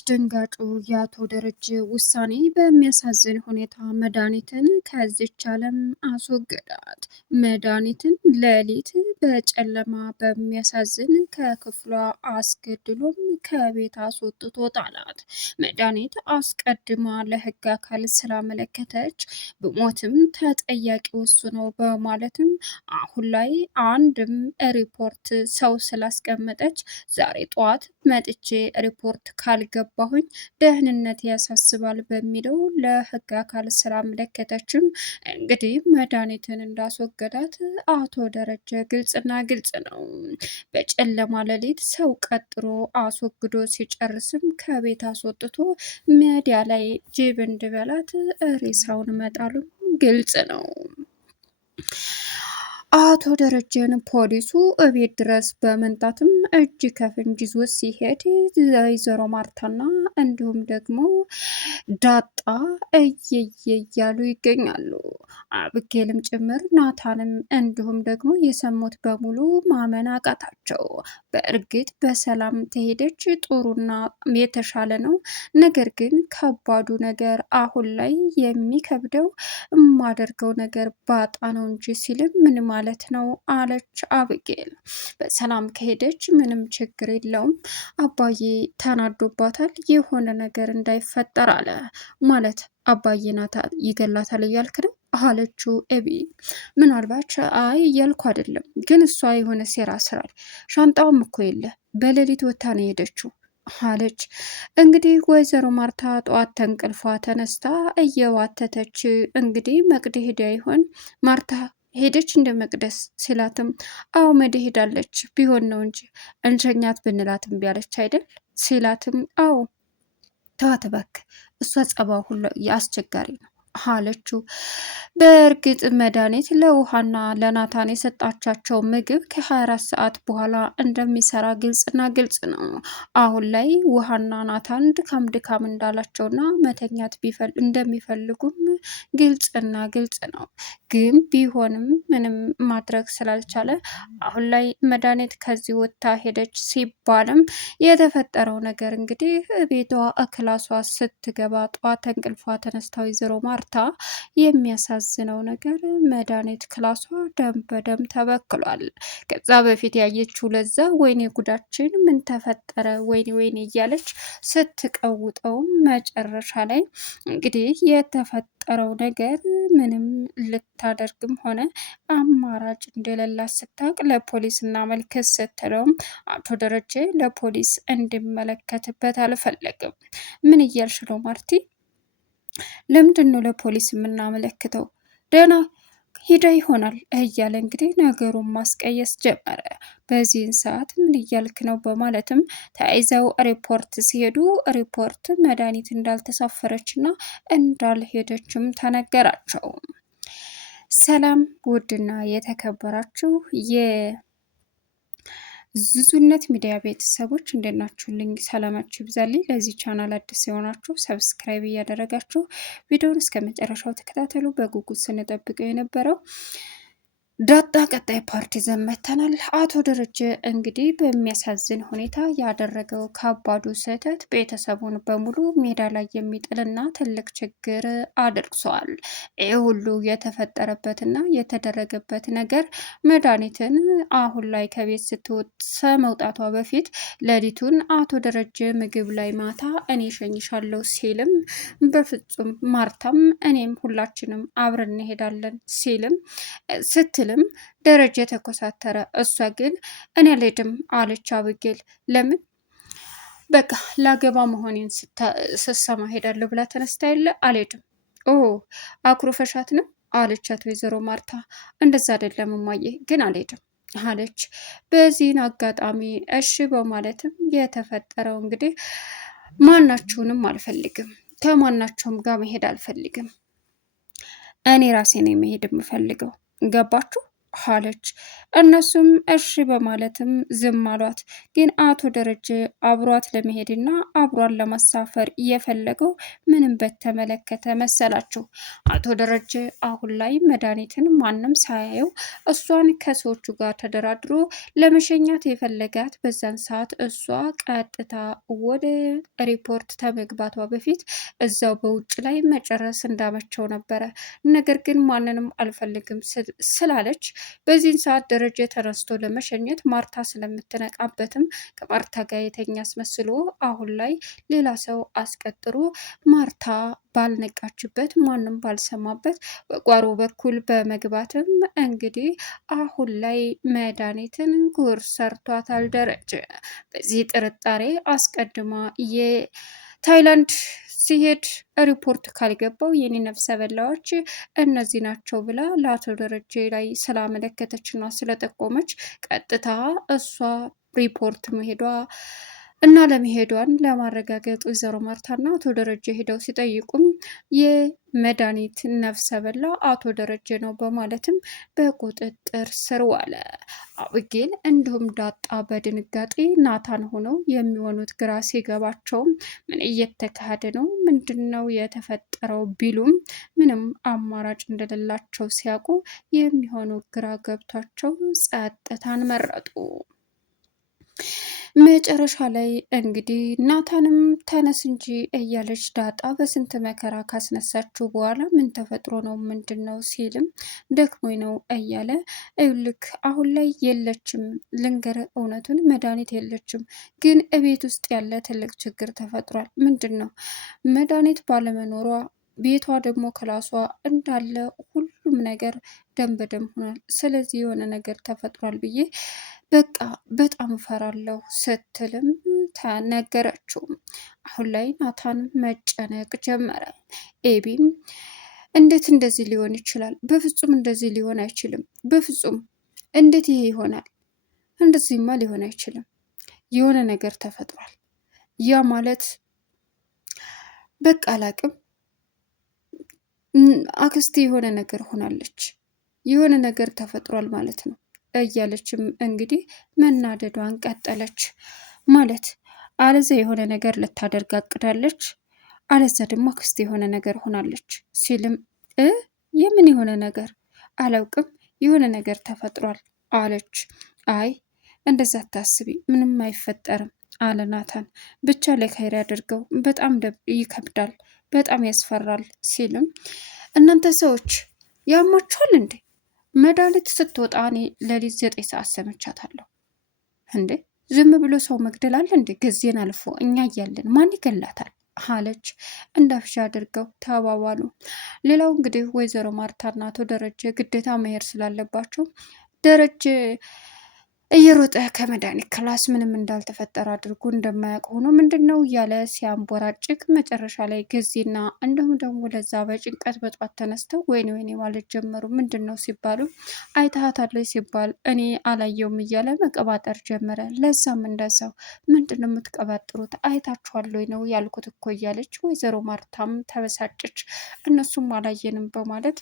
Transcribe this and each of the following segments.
አስደንጋጩ የአቶ ደረጀ ውሳኔ በሚያሳዝን ሁኔታ መድኃኒትን ከዚች ዓለም አስወገዳት። መድኃኒትን ሌሊት በጨለማ በሚያሳዝን ከክፍሏ አስገድሎም ከቤት አስወጥቶ ጣላት። መድኃኒት አስቀድማ ለሕግ አካል ስላመለከተች ብሞትም ተጠያቂ እሱ ነው በማለትም አሁን ላይ አንድም ሪፖርት ሰው ስላስቀመጠች ዛሬ ጠዋት መጥቼ ሪፖርት ካልገባሁኝ ደህንነት ያሳስባል በሚለው ለሕግ አካል ስላመለከተችም እንግዲህ መድኃኒትን እንዳስወገዳት አቶ ደረጀ ግልጽና ግልጽ ነው። በጨለማ ሌሊት ሰው ቀጥሮ አስወግዶ ሲጨርስም ከቤት አስወጥቶ ሜዳ ላይ ጅብ እንዲበላት ሬሳውን መጣሉም ግልጽ ነው። አቶ ደረጀን ፖሊሱ እቤት ድረስ በመንጣትም እጅ ከፍንጅ ይዞ ሲሄድ ወይዘሮ ማርታና እንዲሁም ደግሞ ዳጣ እየየ እያሉ ይገኛሉ። አብጌልም ጭምር ናታንም እንዲሁም ደግሞ የሰሙት በሙሉ ማመን አቃታቸው። በእርግጥ በሰላም ተሄደች ጥሩና የተሻለ ነው። ነገር ግን ከባዱ ነገር አሁን ላይ የሚከብደው የማደርገው ነገር ባጣ ነው እንጂ ሲልም ምን ማለት ነው አለች አብጌል። በሰላም ከሄደች ምንም ችግር የለውም፣ አባዬ ተናዶባታል፣ የሆነ ነገር እንዳይፈጠር አለ። ማለት አባዬ ናታል ይገላታል እያልክ ነው አለችው ኤቢ። ምናልባት አይ እያልኩ አይደለም፣ ግን እሷ የሆነ ሴራ ስራል። ሻንጣውም እኮ የለ በሌሊት ወታ ነው የሄደችው አለች። እንግዲህ ወይዘሮ ማርታ ጠዋት ተንቅልፏ ተነስታ እየዋተተች እንግዲህ መቅድ ሄዳ ይሆን ማርታ ሄደች እንደ መቅደስ ሲላትም አዎ መድ ሄዳለች፣ ቢሆን ነው እንጂ እንሸኛት ብንላትም ቢያለች አይደል ሲላትም አዎ ተዋት እባክህ፣ እሷ ጸባው ሁሉ አስቸጋሪ ነው አለችው። በእርግጥ መድኃኒት ለውሃና ለናታን የሰጣቻቸው ምግብ ከ24 ሰዓት በኋላ እንደሚሰራ ግልጽና ግልጽ ነው። አሁን ላይ ውሃና ናታን ድካም ድካም እንዳላቸውና መተኛት እንደሚፈልጉም ግልጽና ግልጽ ነው። ግን ቢሆንም ምንም ማድረግ ስላልቻለ አሁን ላይ መድኃኒት ከዚህ ወጥታ ሄደች ሲባልም የተፈጠረው ነገር እንግዲህ ቤቷ ክላሷ ስትገባ ጠዋት እንቅልፏ ተነስታ ወይዘሮ ማርታ የሚያሳዝነው ነገር መድኃኒት ክላሷ ደም በደም ተበክሏል። ከዛ በፊት ያየችው ለዛ ወይኔ ጉዳችን ምን ተፈጠረ ወይኔ ወይኔ እያለች ስትቀውጠውም መጨረሻ ላይ እንግዲህ የተፈጠረው ነገር ምንም ልታደርግም ሆነ አማራጭ እንደሌላት ስታውቅ ለፖሊስ እናመልክት ስትለውም አቶ ደረጀ ለፖሊስ እንዲመለከትበት አልፈለግም። ምን እያልሽ ነው ማርቲ? ለምንድን ነው ለፖሊስ የምናመለክተው? ደህና ሂዳ ይሆናል እያለ እንግዲህ ነገሩን ማስቀየስ ጀመረ። በዚህን ሰዓት ምን እያልክ ነው በማለትም ተያይዘው ሪፖርት ሲሄዱ ሪፖርት መድኃኒት እንዳልተሳፈረችና እንዳልሄደችም ተነገራቸው። ሰላም ውድና የተከበራችሁ የዝዙነት ሚዲያ ቤተሰቦች እንደናችሁልኝ ሰላማችሁ ይብዛልኝ። ለዚህ ቻናል አዲስ የሆናችሁ ሰብስክራይብ እያደረጋችሁ ቪዲዮውን እስከ መጨረሻው ተከታተሉ። በጉጉት ስንጠብቀው የነበረው ዳጣ ቀጣይ ፓርቲ ዘመተናል። አቶ ደረጀ እንግዲህ በሚያሳዝን ሁኔታ ያደረገው ከባዱ ስህተት ቤተሰቡን በሙሉ ሜዳ ላይ የሚጥልና ትልቅ ችግር አድርሷል። ይህ ሁሉ የተፈጠረበትና የተደረገበት ነገር መድኃኒትን አሁን ላይ ከቤት ስትወጥ መውጣቷ በፊት ሌሊቱን አቶ ደረጀ ምግብ ላይ ማታ እኔ ሸኝሻለሁ ሲልም በፍጹም ማርታም እኔም ሁላችንም አብረን እንሄዳለን ስትልም ደረጀ ተኮሳተረ። እሷ ግን እኔ አልሄድም አለች አብጌል። ለምን? በቃ ላገባ መሆኔን ስትሰማ ሄዳለሁ ብላ ተነስታ የለ አልሄድም። ኦ አኩርፈሻት ነው አለቻት ወይዘሮ ማርታ። እንደዛ አይደለም እማዬ፣ ግን አልሄድም አለች። በዚህን አጋጣሚ እሺ በማለትም የተፈጠረው እንግዲህ ማናችሁንም አልፈልግም፣ ከማናቸውም ጋር መሄድ አልፈልግም፣ እኔ ራሴ ነው መሄድ የምፈልገው፣ ገባችሁ አለች። እነሱም እሺ በማለትም ዝም አሏት። ግን አቶ ደረጀ አብሯት ለመሄድና አብሯን ለማሳፈር የፈለገው ምንም በተመለከተ መሰላችሁ? አቶ ደረጀ አሁን ላይ መድኃኒትን ማንም ሳያየው እሷን ከሰዎቹ ጋር ተደራድሮ ለመሸኛት የፈለጋት በዛን ሰዓት እሷ ቀጥታ ወደ ሪፖርት ከመግባቷ በፊት እዛው በውጭ ላይ መጨረስ እንዳመቸው ነበረ። ነገር ግን ማንንም አልፈልግም ስላለች በዚህን ሰዓት ደረጀ ተነስቶ ለመሸኘት ማርታ ስለምትነቃበትም ከማርታ ጋር የተኛ አስመስሎ አሁን ላይ ሌላ ሰው አስቀጥሮ ማርታ ባልነቃችበት ማንም ባልሰማበት በጓሮ በኩል በመግባትም እንግዲህ አሁን ላይ መድኃኒትን ጉር ሰርቷታል ደረጀ። በዚህ ጥርጣሬ አስቀድማ የታይላንድ ሲሄድ ሪፖርት ካልገባው የኔ ነፍሰ በላዎች እነዚህ ናቸው ብላ ለአቶ ደረጀ ላይ ስላመለከተችና ስለጠቆመች ቀጥታ እሷ ሪፖርት መሄዷ እና ለመሄዷን ለማረጋገጥ ወይዘሮ ማርታና አቶ ደረጀ ሄደው ሲጠይቁም የመድኃኒት ነፍሰ በላ አቶ ደረጀ ነው በማለትም በቁጥጥር ስር ዋለ። አብጌል እንዲሁም ዳጣ በድንጋጤ ናታን ሆነው የሚሆኑት ግራ ሲገባቸውም ምን እየተካሄደ ነው፣ ምንድን ነው የተፈጠረው ቢሉም ምንም አማራጭ እንደሌላቸው ሲያውቁ የሚሆኑ ግራ ገብቷቸው ጸጥታን መረጡ። መጨረሻ ላይ እንግዲህ ናታንም ተነስ እንጂ እያለች ዳጣ በስንት መከራ ካስነሳችው በኋላ ምን ተፈጥሮ ነው ምንድን ነው ሲልም ደክሞኝ ነው እያለ ልክ አሁን ላይ የለችም፣ ልንገር እውነቱን መድኃኒት የለችም፣ ግን እቤት ውስጥ ያለ ትልቅ ችግር ተፈጥሯል። ምንድን ነው? መድኃኒት ባለመኖሯ ቤቷ ደግሞ ክላሷ እንዳለ ሁሉም ነገር ደም በደም ሆኗል። ስለዚህ የሆነ ነገር ተፈጥሯል ብዬ በቃ በጣም እፈራለሁ ስትልም ተነገረችው። አሁን ላይ ናታን መጨነቅ ጀመረ። ኤቢም እንዴት እንደዚህ ሊሆን ይችላል? በፍጹም እንደዚህ ሊሆን አይችልም። በፍጹም እንዴት ይሄ ይሆናል? እንደዚህማ ሊሆን አይችልም። የሆነ ነገር ተፈጥሯል። ያ ማለት በቃ አላቅም አክስቴ የሆነ ነገር ሆናለች፣ የሆነ ነገር ተፈጥሯል ማለት ነው እያለችም እንግዲህ መናደዷን ቀጠለች። ማለት አለዛ የሆነ ነገር ልታደርግ አቅዳለች፣ አለዛ ደግሞ አክስቴ የሆነ ነገር ሆናለች ሲልም የምን የሆነ ነገር አላውቅም፣ የሆነ ነገር ተፈጥሯል አለች። አይ እንደዛ አታስቢ፣ ምንም አይፈጠርም አለ ናታን። ብቻ ለካይር ያደርገው፣ በጣም ይከብዳል፣ በጣም ያስፈራል ሲልም እናንተ ሰዎች ያማችኋል እንዴ? መድኃኒት ስትወጣ እኔ ሌሊት 9 ሰዓት ሰምቻታለሁ እንዴ? ዝም ብሎ ሰው መግደል አለ እንዴ? ጊዜን አልፎ እኛ እያለን ማን ይገላታል? አለች። እንዳፍሻ አድርገው ተባባሉ። ሌላው እንግዲህ ወይዘሮ ማርታና አቶ ደረጀ ግዴታ መሄድ ስላለባቸው ደረጀ እየሮጠ ከመድኃኒት ክላስ ምንም እንዳልተፈጠረ አድርጎ እንደማያውቅ ሆኖ ምንድን ነው እያለ ሲያንቦራጭቅ መጨረሻ ላይ ጊዜና እንዲሁም ደግሞ ለዛ በጭንቀት በጧት ተነስተው ወይኔ ወይኔ ማለት ጀመሩ። ምንድን ነው ሲባሉ አይተሃታለች ሲባል እኔ አላየውም እያለ መቀባጠር ጀመረ። ለዛም እንደዛው ምንድን ነው የምትቀባጥሩት? አይታችኋል ወይ ነው ያልኩት እኮ እያለች ወይዘሮ ማርታም ተበሳጨች። እነሱም አላየንም በማለት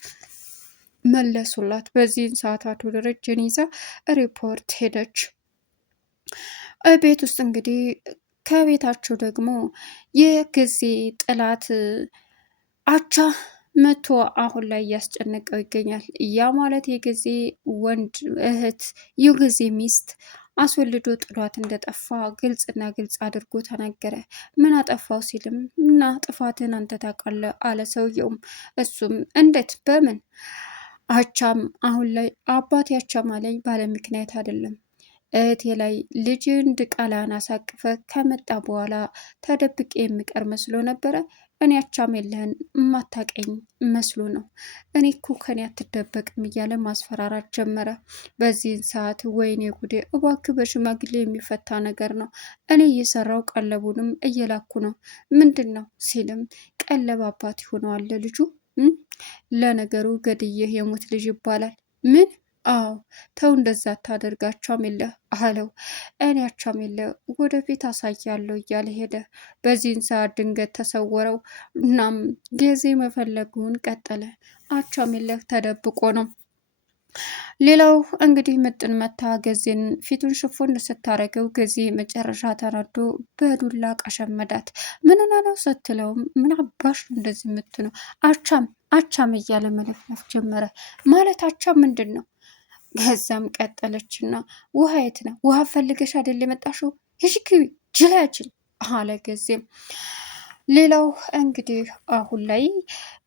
መለሱላት። በዚህን ሰዓት አቶ ደረጀን ይዛ ሪፖርት ሄደች። ቤት ውስጥ እንግዲህ ከቤታቸው ደግሞ የጊዜ ጥላት አቻ መቶ አሁን ላይ እያስጨነቀው ይገኛል። ያ ማለት የጊዜ ወንድ እህት የጊዜ ሚስት አስወልዶ ጥሏት እንደጠፋ ግልጽና ግልጽ አድርጎ ተናገረ። ምን አጠፋው ሲልም እና ጥፋትን አንተ ታውቃለህ አለ ሰውየውም። እሱም እንዴት በምን አቻም አሁን ላይ አባቴ አቻም አለኝ ባለ ምክንያት አይደለም። እህቴ ላይ ልጅን ድቃላን አሳቅፈ ከመጣ በኋላ ተደብቄ የሚቀር መስሎ ነበረ። እኔ አቻም የለህን የማታቀኝ መስሎ ነው። እኔ እኮ ከኔ አትደበቅም እያለ ማስፈራራት ጀመረ። በዚህን ሰዓት ወይኔ ጉዴ፣ እባክህ በሽማግሌ የሚፈታ ነገር ነው። እኔ እየሰራው ቀለቡንም እየላኩ ነው። ምንድን ነው ሲልም ቀለብ አባት ይሆነዋል ልጁ። ለነገሩ ገድዬህ የሙት ልጅ ይባላል። ምን? አዎ ተው እንደዛ ታደርጋቸውም የለ አለው። እኔ አቻም የለ ወደፊት አሳያለሁ እያለ ሄደ። በዚህን ሰዓት ድንገት ተሰወረው። እናም ጊዜ መፈለጉን ቀጠለ። አቻም የለ ተደብቆ ነው። ሌላው እንግዲህ ምጥን መታ ገዜን ፊቱን ሽፉን ስታረገው ገዜ መጨረሻ ተናዶ በዱላ ቀሸመዳት። ምን ሆነ ነው ስትለውም ምን አባሽ ነው እንደዚህ የምትነው? አቻም አቻም እያለ መለፍለፍ ጀመረ። ማለት አቻም ምንድን ነው? ከዛም ቀጠለችና ውሃ የት ነው? ውሃ ፈልገሽ አይደል የመጣሽው? ይሽክቢ ጅላጅል አለ ገዜም። ሌላው እንግዲህ አሁን ላይ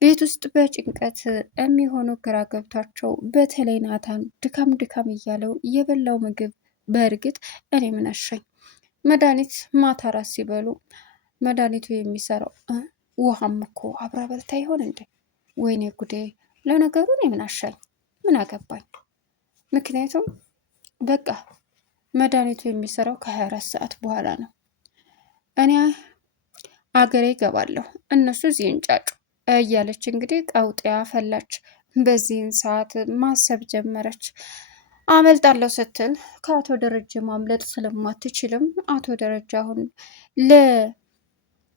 ቤት ውስጥ በጭንቀት የሚሆኑ ግራ ገብቷቸው በተለይ ናታን ድካም ድካም እያለው የበላው ምግብ በእርግጥ እኔ ምነሻኝ መድኃኒት ማታ ራት ሲበሉ መድኃኒቱ የሚሰራው ውሃም እኮ አብራ በልታ ይሆን እንዴ? ወይኔ ጉዴ! ለነገሩ እኔ ምናሻኝ ምን አገባኝ? ምክንያቱም በቃ መድኃኒቱ የሚሰራው ከ24 ሰዓት በኋላ ነው። እኔ አገሬ ገባለሁ እነሱ እዚህ እንጫጩ እያለች እንግዲህ ቀውጢያ ፈላች። በዚህን ሰዓት ማሰብ ጀመረች። አመልጣለሁ ስትል ከአቶ ደረጀ ማምለጥ ስለማትችልም አቶ ደረጀ አሁን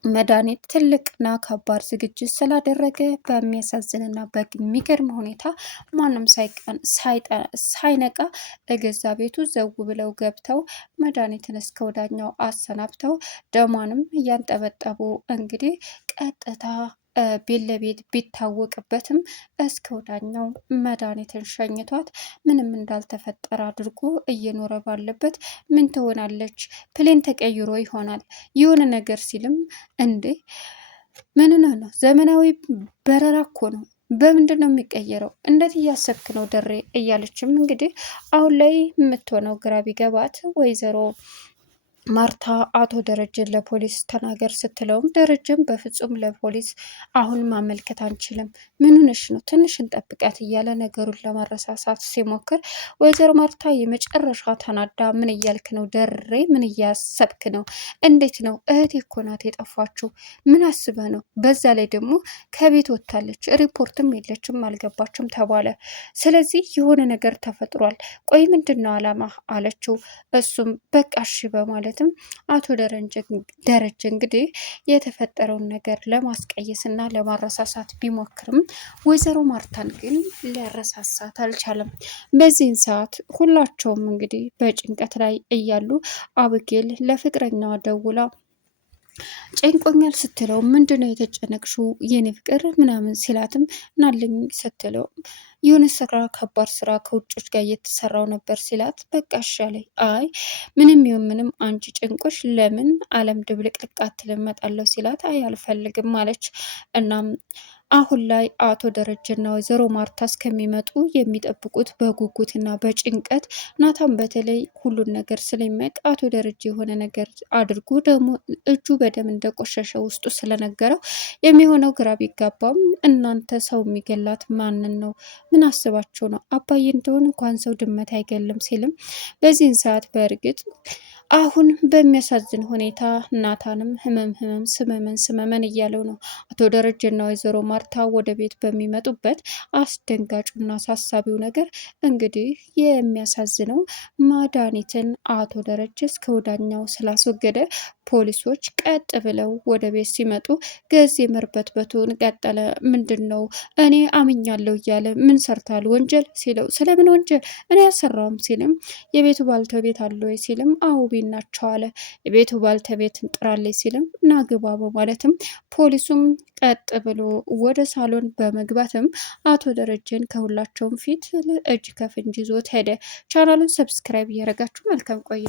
ለመድኃኒት ትልቅና ከባድ ዝግጅት ስላደረገ በሚያሳዝንና በሚገርም ሁኔታ ማንም ሳይነቃ እገዛ ቤቱ ዘው ብለው ገብተው መድኃኒትን እስከ ወዳኛው አሰናብተው ደሟንም እያንጠበጠቡ እንግዲህ ቀጥታ ቤት ለቤት ቢታወቅበትም እስከ ወዳኛው መድኃኒትን ሸኝቷት ምንም እንዳልተፈጠረ አድርጎ እየኖረ ባለበት ምን ትሆናለች? ፕሌን ተቀይሮ ይሆናል የሆነ ነገር ሲልም እንዴ ምንና ነው? ዘመናዊ በረራ እኮ ነው። በምንድን ነው የሚቀየረው? እንዴት እያሰብክ ነው ደሬ? እያለችም እንግዲህ አሁን ላይ የምትሆነው ግራ ቢገባት ወይዘሮ ማርታ አቶ ደረጀን ለፖሊስ ተናገር ስትለውም ደረጀን በፍጹም ለፖሊስ አሁን ማመልከት አንችልም፣ ምን ሆነሽ ነው? ትንሽ እንጠብቃት እያለ ነገሩን ለማረሳሳት ሲሞክር ወይዘሮ ማርታ የመጨረሻ ተናዳ ምን እያልክ ነው ደሬ? ምን እያሰብክ ነው? እንዴት ነው? እህቴ እኮ ናት የጠፋችው። ምን አስበህ ነው? በዛ ላይ ደግሞ ከቤት ወጥታለች፣ ሪፖርትም የለችም፣ አልገባችም ተባለ። ስለዚህ የሆነ ነገር ተፈጥሯል። ቆይ ምንድን ነው አላማ አለችው። እሱም በቃ እሺ በማለት አቶ ደረጀ እንግዲህ የተፈጠረውን ነገር ለማስቀየስ እና ለማረሳሳት ቢሞክርም ወይዘሮ ማርታን ግን ሊያረሳሳት አልቻለም። በዚህን ሰዓት ሁላቸውም እንግዲህ በጭንቀት ላይ እያሉ አብጌል ለፍቅረኛዋ ደውላ ጨንቆኛል ስትለው ምንድነው የተጨነቅሽው የኔ ፍቅር ምናምን ሲላትም ናልኝ ስትለው የሆነ ስራ ከባድ ስራ ከውጮች ጋር እየተሰራው ነበር ሲላት በቃ ሻለኝ። አይ ምንም ይሁን ምንም አንቺ ጭንቆሽ ለምን አለም ድብልቅልቅ አትልም እመጣለሁ ሲላት አይ አልፈልግም አለች። እናም አሁን ላይ አቶ ደረጀና ወይዘሮ ማርታ እስከሚመጡ የሚጠብቁት በጉጉትና በጭንቀት ናታን በተለይ ሁሉን ነገር ስለሚያውቅ አቶ ደረጀ የሆነ ነገር አድርጎ ደግሞ እጁ በደም እንደቆሸሸ ውስጡ ስለነገረው የሚሆነው ግራ ቢጋባም እናንተ ሰው የሚገላት ማንን ነው? ምን አስባቸው ነው? አባዬ እንደሆነ እንኳን ሰው ድመት አይገልም ሲልም በዚህን ሰዓት በእርግጥ አሁን በሚያሳዝን ሁኔታ ናታንም ህመም ስመመን እያለው ነው። አቶ ደረጀና ወይዘሮ ማርታ ወደ ቤት በሚመጡበት አስደንጋጩና አሳሳቢው ነገር እንግዲህ የሚያሳዝነው መድኃኒትን አቶ ደረጀ እስከ ወዳኛው ስላስወገደ ፖሊሶች ቀጥ ብለው ወደ ቤት ሲመጡ ገዜ መርበትበቱን ቀጠለ። ምንድን ነው እኔ አምኛለሁ እያለ ምን ሰርታል ወንጀል ሲለው ስለምን ወንጀል እኔ ያሰራውም ሲልም የቤቱ ባልተቤት አለ ወይ ሲልም አዎ ቤት ናቸው አለ። የቤቱ ባልተቤትን ጥራለች ሲልም ናግባ በማለትም ፖሊሱም ቀጥ ብሎ ወደ ሳሎን በመግባትም አቶ ደረጀን ከሁላቸውም ፊት እጅ ከፍንጅ ይዞት ሄደ። ቻናሉን ሰብስክራይብ እያደረጋችሁ መልካም ቆይ